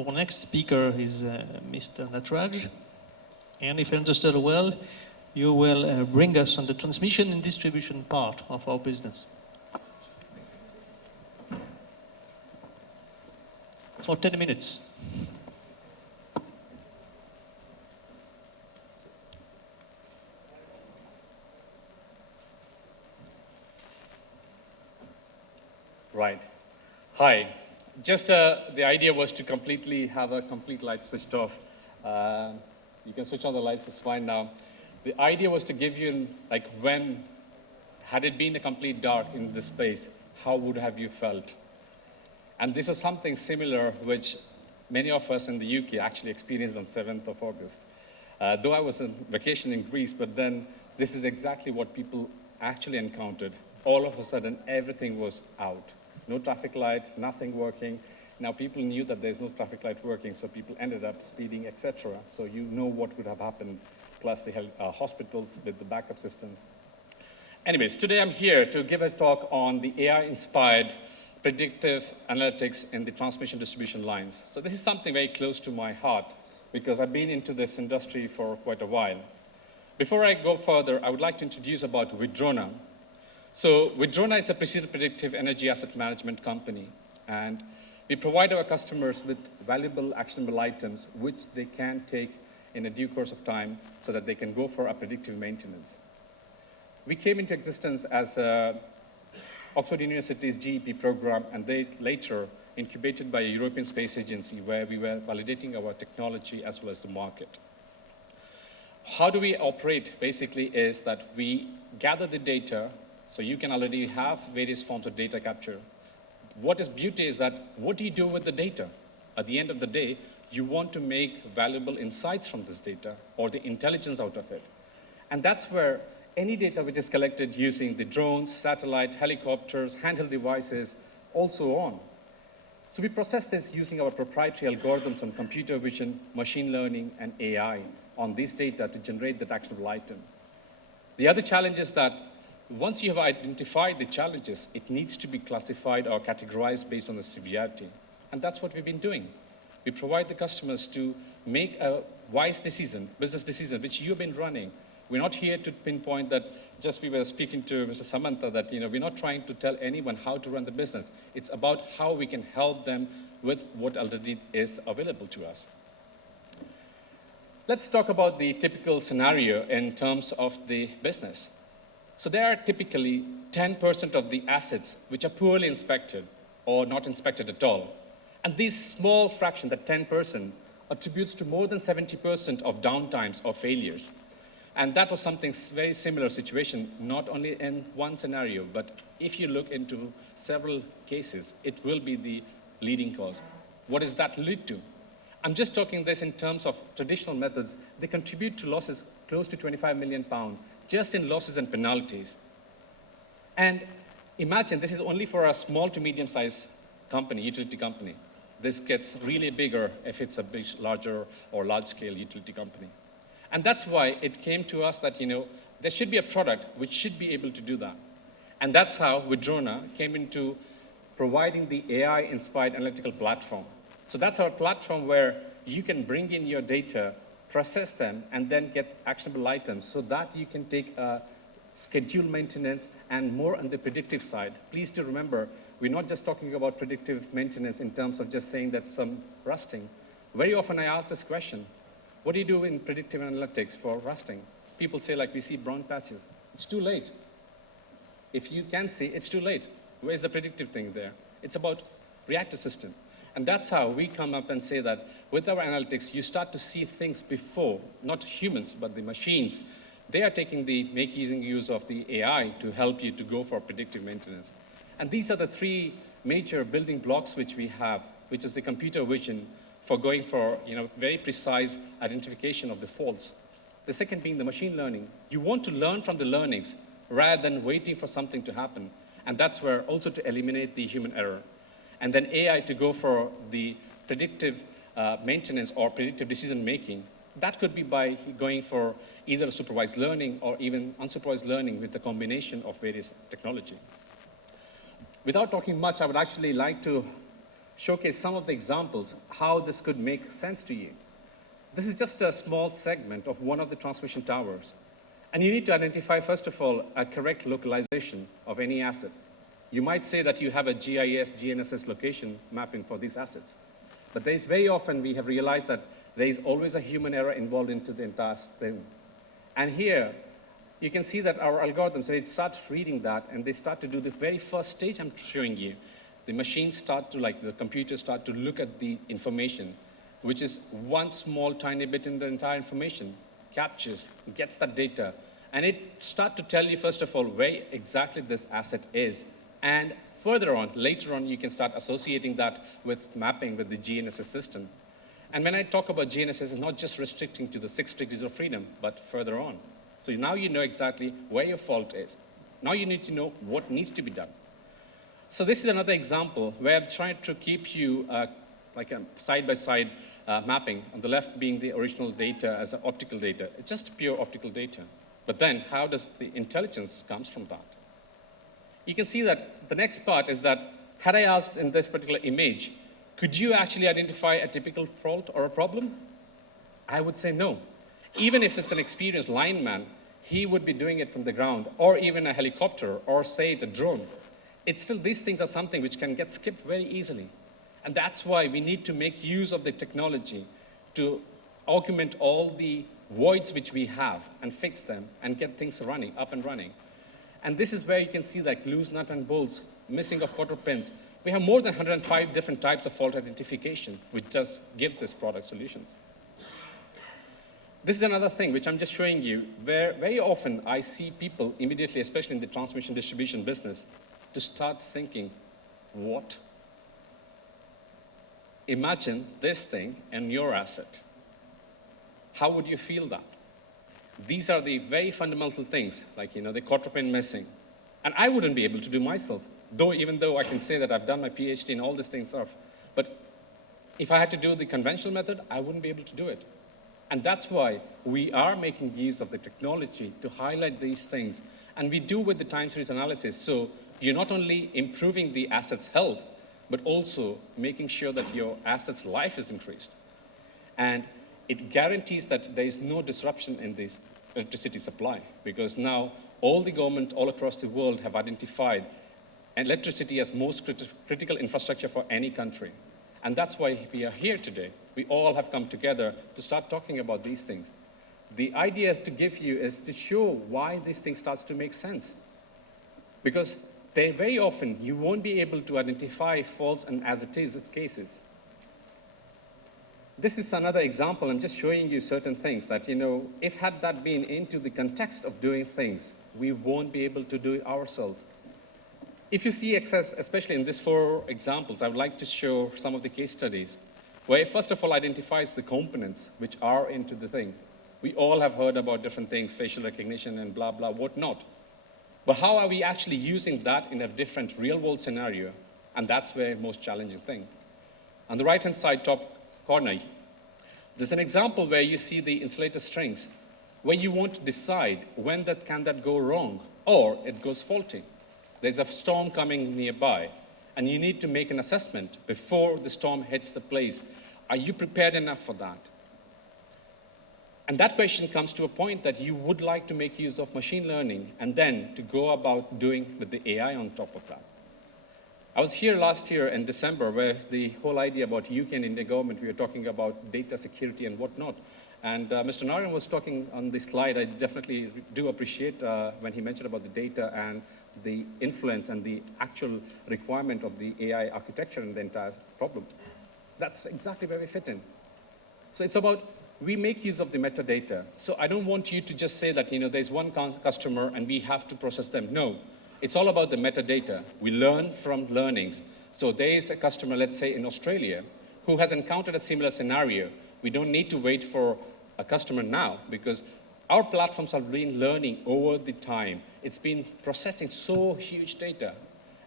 Our next speaker is Mr. Nataraj. And if I understood well, you will bring us on the transmission and distribution part of our business. For 10 minutes. Right. Hi. Just the idea was to have a complete light switched off. You can switch on the lights, it's fine now. The idea was to give you, like, had it been a complete dark in this space, how would have you felt? And this was something similar, which many of us in the UK actually experienced on 7th of August. Though I was on vacation in Greece, but then this is exactly what people actually encountered. All of a sudden, everything was out. No traffic light, nothing working. Now people knew that there's no traffic light working, so people ended up speeding, etc. So you know what would have happened, plus the hospitals with the backup systems. Anyways, today I'm here to give a talk on the AI-inspired predictive analytics in the transmission distribution lines. So this is something very close to my heart because I've been into this industry for quite a while. Before I go further, I would like to introduce about Vidrona. So Vidrona is a precision predictive energy asset management company, and we provide our customers with valuable actionable items which they can take in a due course of time so that they can go for a predictive maintenance. We came into existence as Oxford University's GEP program, and they later incubated by a European Space Agency where we were validating our technology as well as the market. How do we operate basically is that we gather the data, so you can already have various forms of data capture. What is beauty is that what do you do with the data? At the end of the day, you want to make valuable insights from this data or the intelligence out of it. And that's where any data which is collected using the drones, satellite, helicopters, handheld devices, also on. So we process this using our proprietary algorithms on computer vision, machine learning, and AI on this data to generate that actionable item. The other challenge is that once you have identified the challenges, it needs to be classified or categorized based on the severity. And that's what we've been doing. We provide the customers to make a wise decision, business decision, which you've been running. We're not here to pinpoint that, just we were speaking to Mr. Samantha, that we're not trying to tell anyone how to run the business. It's about how we can help them with what already is available to us. Let's talk about the typical scenario in terms of the business. So there are typically 10% of the assets which are poorly inspected or not inspected at all. And this small fraction, that 10%, attributes to more than 70% of downtimes or failures. And that was something very similar situation, not only in one scenario, but if you look into several cases, it will be the leading cause. What does that lead to? I'm just talking this in terms of traditional methods. They contribute to losses close to £25 million just in losses and penalties. And imagine this is only for a small to medium-sized company, utility company. This gets really bigger if it's a big, larger or large-scale utility company. And that's why it came to us that, there should be a product which should be able to do that. And that's how Vidrona came into providing the AI-inspired analytical platform. So that's our platform where you can bring in your data, process them, and then get actionable items so that you can take a scheduled maintenance and more on the predictive side. Please do remember, we're not just talking about predictive maintenance in terms of just saying that some rusting. Very often I ask this question, what do you do in predictive analytics for rusting? People say, like, we see brown patches. It's too late. If you can see, it's too late. Where's the predictive thing there? It's about reactive system. And that's how we come up and say that with our analytics, you start to see things before, not humans, but the machines. They are making use of the AI to help you to go for predictive maintenance. And these are the three major building blocks which we have, which is the computer vision for going for very precise identification of the faults. The second being the machine learning. You want to learn from the learnings rather than waiting for something to happen. And that's where also to eliminate the human error. And then AI to go for the predictive maintenance or predictive decision making. That could be by going for either supervised learning or even unsupervised learning with the combination of various technology. Without talking much, I would actually like to showcase some of the examples how this could make sense to you. This is just a small segment of one of the transmission towers. And you need to identify, first of all, a correct localization of any asset. You might say that you have a GIS, GNSS location mapping for these assets. But there is very often we have realized that there is always a human error involved into the entire thing. And here, you can see that our algorithms, they start reading that and they start to do the very first stage I'm showing you. The machines start to, like the computers start to look at the information, which is one small tiny bit in the entire information, captures, gets that data, and it starts to tell you, first of all, where exactly this asset is. And further on, later on, you can start associating that with mapping with the GNSS system. And when I talk about GNSS, it's not just restricting to the 6 degrees of freedom, but further on. So now you know exactly where your fault is. Now you need to know what needs to be done. So this is another example where I'm trying to keep you like a side-by-side mapping, on the left being the original data as an optical data. It's just pure optical data. But then how does the intelligence comes from that? You can see that the next part is that had I asked in this particular image, could you actually identify a typical fault or a problem? I would say no. Even if it's an experienced lineman, he would be doing it from the ground, or even a helicopter, or say a drone. It's still, these things are something which can get skipped very easily. And that's why we need to make use of the technology to augment all the voids which we have and fix them and get things running, up and running. And this is where you can see like loose nut and bolts, missing of quarter pins. We have more than 105 different types of fault identification, which does give this product solutions. This is another thing which I'm just showing you, where very often I see people immediately, especially in the transmission distribution business, to start thinking, what? Imagine this thing and your asset. How would you feel that? These are the very fundamental things, like, the quarter pin missing. And I wouldn't be able to do myself, even though I can say that I've done my PhD and all these things stuff. But if I had to do the conventional method, I wouldn't be able to do it. And that's why we are making use of the technology to highlight these things. And we do with the time series analysis. So you're not only improving the asset's health, but also making sure that your asset's life is increased. And it guarantees that there is no disruption in this electricity supply, because now all the government all across the world have identified electricity as most critical infrastructure for any country. And that's why we are here today. We all have come together to start talking about these things. The idea to give you is to show why these things start to make sense. Because very often you won't be able to identify faults and as it is cases. This is another example. I'm just showing you certain things that, if had that been into the context of doing things, we won't be able to do it ourselves. If you see excess, especially in these 4 examples, I would like to show some of the case studies where it first of all identifies the components which are into the thing. We all have heard about different things, facial recognition and blah, blah, whatnot. But how are we actually using that in a different real-world scenario? And that's where most challenging thing. On the right-hand side, top corner, there's an example where you see the insulator strings, where you want to decide when can that go wrong or it goes faulty. There's a storm coming nearby, and you need to make an assessment before the storm hits the place. Are you prepared enough for that? And that question comes to a point that you would like to make use of machine learning and then to go about doing with the AI on top of that. I was here last year in December where the whole idea about UK and India government, we were talking about data security and whatnot. And Mr. Narayan was talking on this slide. I definitely do appreciate when he mentioned about the data and the influence and the actual requirement of the AI architecture and the entire problem. That's exactly where we fit in. So it's about, we make use of the metadata. So I don't want you to just say that, there's one customer and we have to process them. No, it's all about the metadata. We learn from learnings. So there is a customer, let's say in Australia, who has encountered a similar scenario. We don't need to wait for a customer now because our platforms have been learning over the time. It's been processing so huge data.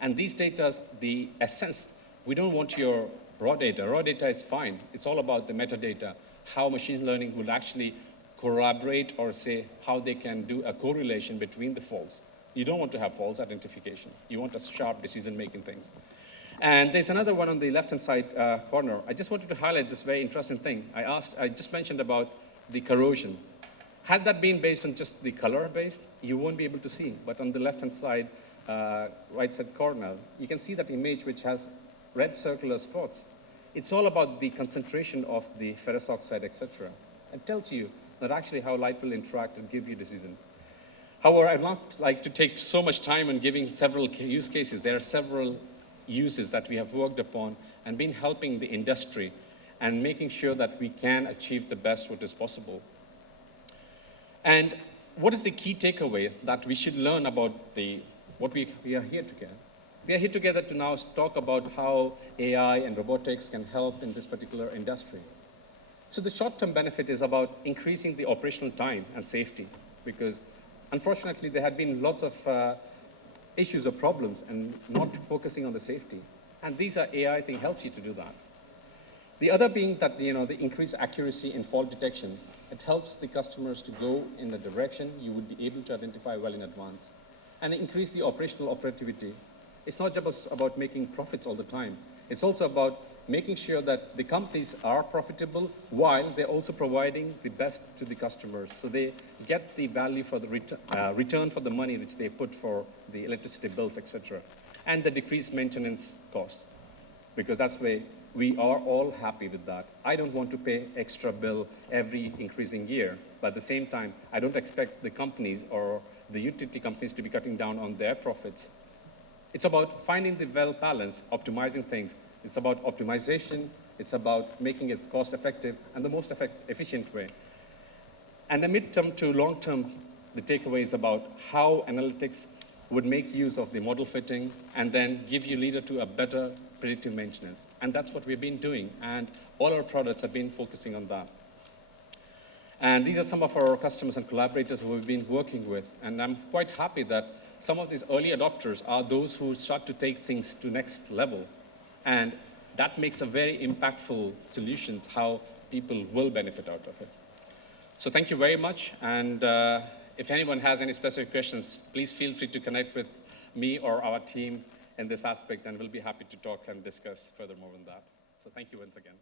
And these data, the essence, we don't want your raw data. Raw data is fine. It's all about the metadata, how machine learning will actually corroborate or say how they can do a correlation between the faults. You don't want to have false identification. You want a sharp decision-making things. And there's another one on the left-hand side corner. I just wanted to highlight this very interesting thing. I just mentioned about the corrosion. Had that been based on just the color based, you won't be able to see. But on the left-hand side, right side corner, you can see that image which has red circular spots. It's all about the concentration of the ferrous oxide, etc. It tells you that actually how light will interact and give you decision. However, I'd not like to take so much time on giving several use cases. There are several uses that we have worked upon and been helping the industry and making sure that we can achieve the best what is possible. And what is the key takeaway that we should learn about what we are here together? We are here together to now talk about how AI and robotics can help in this particular industry. So the short-term benefit is about increasing the operational time and safety, because unfortunately there had been lots of issues or problems and not focusing on the safety. And these are AI thing helps you to do that. The other being that the increased accuracy in fault detection. It helps the customers to go in the direction you would be able to identify well in advance. And increase the operational operativity. It's not just about making profits all the time. It's also about making sure that the companies are profitable while they're also providing the best to the customers. So they get the value for the return for the money which they put for the electricity bills, etc. And the decreased maintenance cost. Because that's where we are all happy with that. I don't want to pay extra bill every increasing year, but at the same time, I don't expect the companies or the utility companies to be cutting down on their profits. It's about finding the well balance, optimizing things. It's about optimization. It's about making it cost effective and the most efficient way. And the midterm to long term, the takeaway is about how analytics would make use of the model fitting and then give you leader to a better predictive maintenance. And that's what we've been doing. And all our products have been focusing on that. And these are some of our customers and collaborators who we've been working with. And I'm quite happy that some of these early adopters are those who start to take things to next level. And that makes a very impactful solution to how people will benefit out of it. So thank you very much. And if anyone has any specific questions, please feel free to connect with me or our team in this aspect, and we'll be happy to talk and discuss furthermore on that. So thank you once again.